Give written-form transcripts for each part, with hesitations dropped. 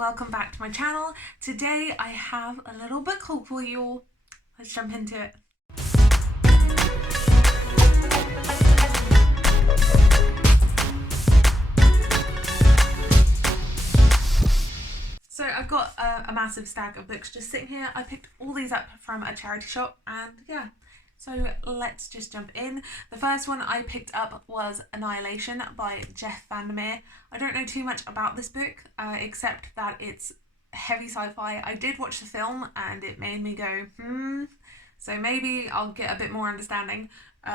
welcome back to my channel. Today I have a little book haul for you all. Let's jump into it. So I've got a massive stack of books just sitting here. I picked all these up from a charity shop and yeah, so let's just jump in. The first one I picked up was Annihilation by Jeff Vandermeer. I don't know too much about this book except that it's heavy sci-fi. I did watch the film and it made me go, so maybe I'll get a bit more understanding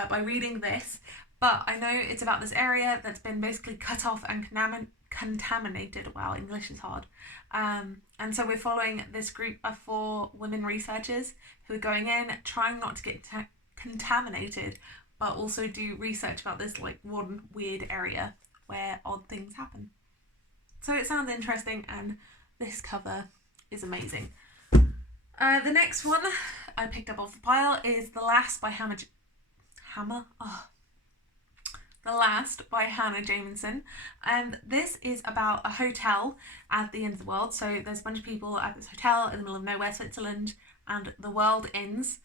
by reading this. But I know it's about this area that's been basically cut off and contaminated. Wow, English is hard. And so we're following this group of 4 women researchers who are going in, trying not to get contaminated, but also do research about this like one weird area where odd things happen. So it sounds interesting and this cover is amazing. The next one I picked up off the pile is The Last by The Last by Hannah Jamieson, and this is about a hotel at the end of the world. So there's a bunch of people at this hotel in the middle of nowhere, Switzerland, and the world ends.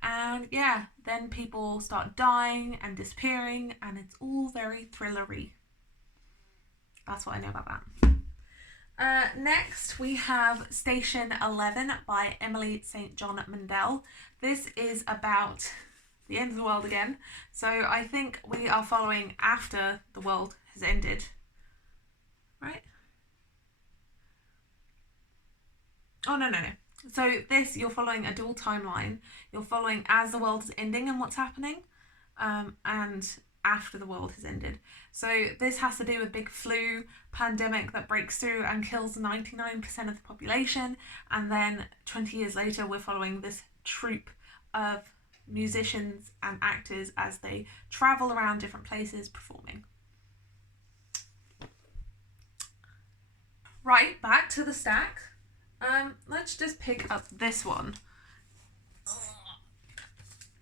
And yeah, then people start dying and disappearing, and it's all very thrillery. That's what I know about that. Next we have Station 11 by Emily St. John Mandel. This is about the end of the world again. So I think we are following after the world has ended, right? Oh, no. So this, you're following a dual timeline. You're following as the world is ending and what's happening, and after the world has ended. So this has to do with big flu pandemic that breaks through and kills 99% of the population. And then 20 years later, we're following this troupe of musicians and actors as they travel around different places performing. Right, back to the stack. Let's just pick up this one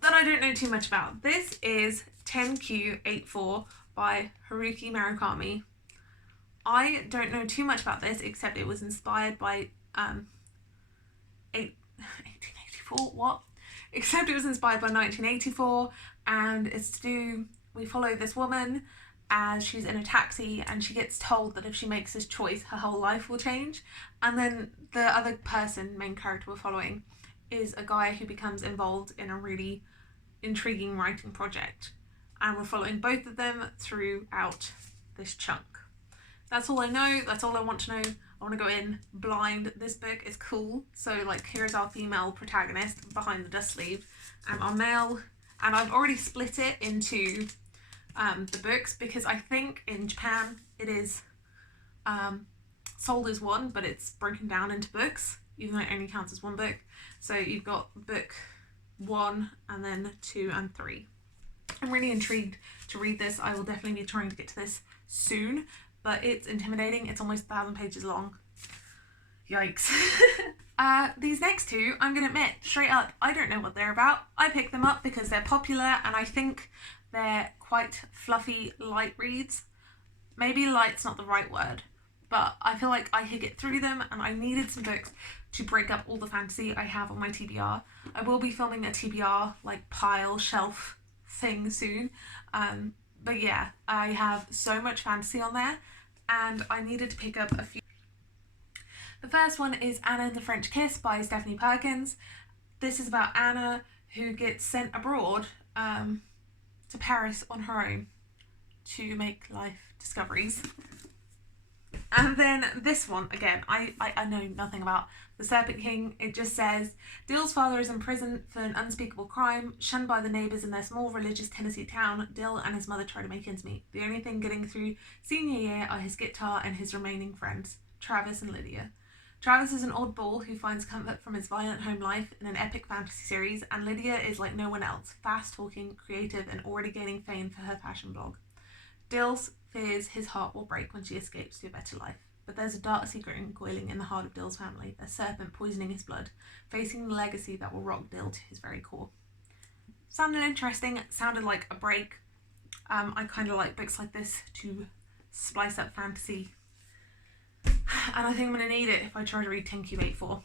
that I don't know too much about. This is 10Q84 by Haruki Murakami. I don't know too much about this except it was inspired by 1884. Except it was inspired by 1984, and it's to do, we follow this woman as she's in a taxi and she gets told that if she makes this choice her whole life will change. And then the other person, main character we're following, is a guy who becomes involved in a really intriguing writing project, and we're following both of them throughout this chunk. That's all I know, that's all I want to know. I want to go in blind. This book is cool. So like, here's our female protagonist behind the dust sleeve, and our male, and I've already split it into the books because I think in Japan it is sold as one, but it's broken down into books, even though it only counts as one book. So you've got book 1 and then 2 and 3. I'm really intrigued to read this. I will definitely be trying to get to this soon, but it's intimidating. It's almost 1,000 pages long. Yikes. These next 2, I'm gonna admit, straight up, I don't know what they're about. I picked them up because they're popular and I think they're quite fluffy, light reads. Maybe light's not the right word, but I feel like I could get through them, and I needed some books to break up all the fantasy I have on my TBR. I will be filming a TBR like pile shelf thing soon, but yeah, I have so much fantasy on there and I needed to pick up a few. The first one is Anna and the French Kiss by Stephanie Perkins. This is about Anna who gets sent abroad to Paris on her own to make life discoveries. And then this one, again, I know nothing about. The Serpent King. It just says, Dill's father is in prison for an unspeakable crime. Shunned by the neighbours in their small religious Tennessee town, Dill and his mother try to make ends meet. The only thing getting through senior year are his guitar and his remaining friends, Travis and Lydia. Travis is an oddball who finds comfort from his violent home life in an epic fantasy series, and Lydia is like no one else, fast-talking, creative, and already gaining fame for her fashion blog. Dill fears his heart will break when she escapes to a better life. But there's a dark secret coiling in the heart of Dill's family, a serpent poisoning his blood, facing the legacy that will rock Dill to his very core. Sounded interesting, sounded like a break. I kind of like books like this to spice up fantasy. and I think I'm going to need it if I try to read 10Q84.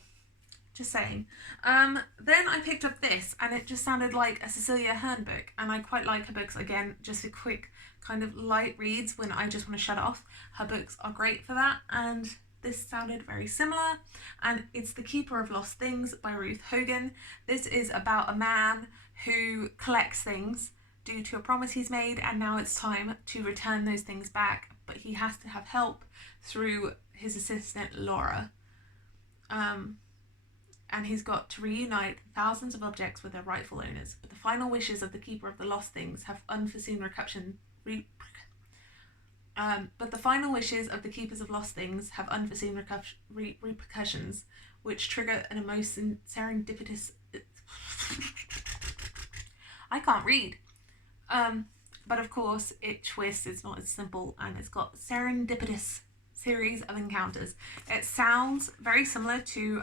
Just saying. Then I picked up this, and it just sounded like a Cecilia Ahern book, and I quite like her books. Again, just a quick kind of light reads when I just want to shut off. Her books are great for that, and this sounded very similar. And it's The Keeper of Lost Things by Ruth Hogan. This is about a man who collects things due to a promise he's made, and now it's time to return those things back, but he has to have help through his assistant Laura. And he's got to reunite thousands of objects with their rightful owners. But the final wishes of the Keeper of the Lost Things have unforeseen repercussions, which trigger an emotion serendipitous. I can't read. But of course, it twists. It's not as simple, and it's got serendipitous series of encounters. It sounds very similar to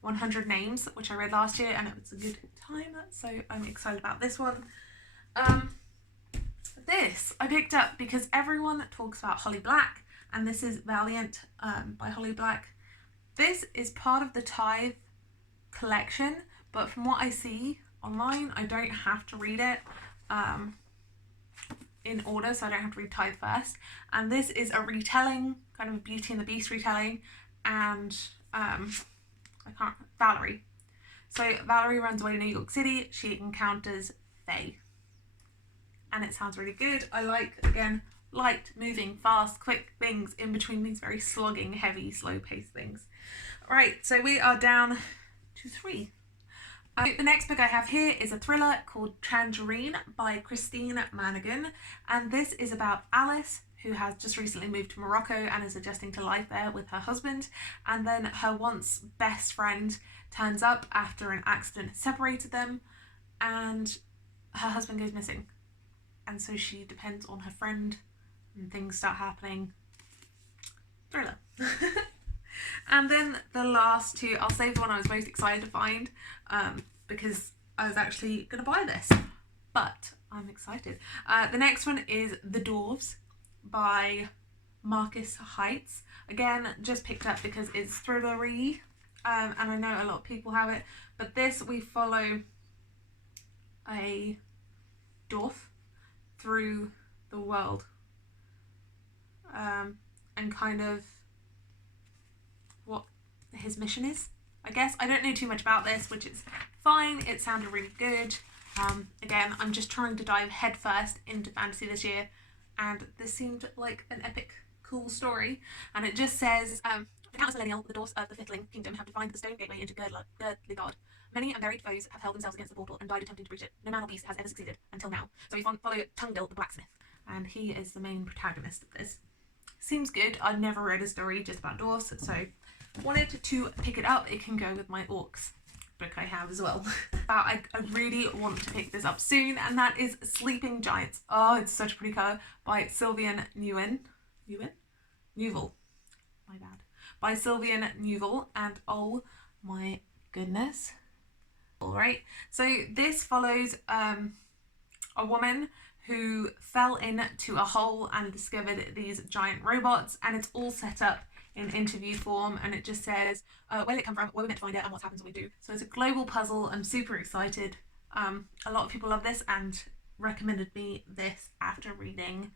100 Names, which I read last year, and it was a good time, so I'm excited about this one. This I picked up because everyone talks about Holly Black, and this is Valiant by Holly Black. This is part of the Tithe collection, but from what I see online, I don't have to read it in order, so I don't have to read Tithe first. And this is a retelling, kind of a Beauty and the Beast retelling, and Valerie. So Valerie runs away to New York City. She encounters Faye, and it sounds really good. I like, again, light, moving, fast, quick things in between these very slogging, heavy, slow-paced things. Right, so we are down to 3. The next book I have here is a thriller called Tangerine by Christine Manigan, and this is about Alice, who has just recently moved to Morocco and is adjusting to life there with her husband, and then her once best friend turns up after an accident separated them, and her husband goes missing, and so she depends on her friend, and things start happening. Thriller. And then the last 2, I'll save the one I was most excited to find, because I was actually going to buy this, but I'm excited. The next one is The Dwarves by Marcus Heights. Again, just picked up because it's thrillery, and I know a lot of people have it, but this, we follow a dwarf through the world, and kind of what his mission is, I guess. I don't know too much about this, which is fine. It sounded really good. Again, I'm just trying to dive headfirst into fantasy this year, and this seemed like an epic, cool story. And it just says, the countless millennial, the dwarfs of the Fittling Kingdom have defined the stone gateway into Girdligard. Many and varied foes have held themselves against the portal and died attempting to breach it. No man or beast has ever succeeded until now. So we follow Tungdil the blacksmith, and he is the main protagonist of this. Seems good. I've never read a story just about dwarfs, so wanted to pick it up. It can go with my orcs book I have as well. I really want to pick this up soon, and that is Sleeping Giants. Oh, it's such a pretty cover by Sylvian Newell. My bad. By Sylvian Newell, and oh my goodness. Alright, so this follows a woman who fell into a hole and discovered these giant robots, and it's all set up in interview form, and it just says where did it come from, where we meant to find it, and what happens when we do. So it's a global puzzle. I'm super excited. A lot of people love this and recommended me this after reading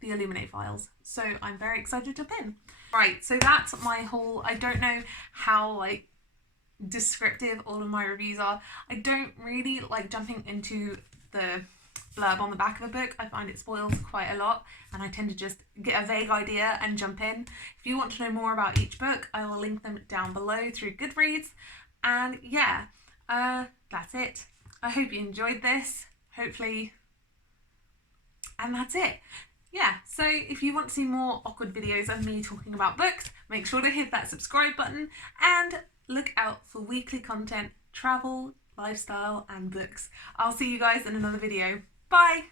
the Illuminate files, so I'm very excited to pin. Right, so that's my whole, I don't know how like descriptive all of my reviews are. I don't really like jumping into the blurb on the back of a book. I find it spoils quite a lot, and I tend to just get a vague idea and jump in. If you want to know more about each book, I will link them down below through Goodreads. And yeah, that's it. I hope you enjoyed this, hopefully, and that's it. Yeah, so if you want to see more awkward videos of me talking about books, make sure to hit that subscribe button and look out for weekly content, travel, lifestyle and books. I'll see you guys in another video. Bye!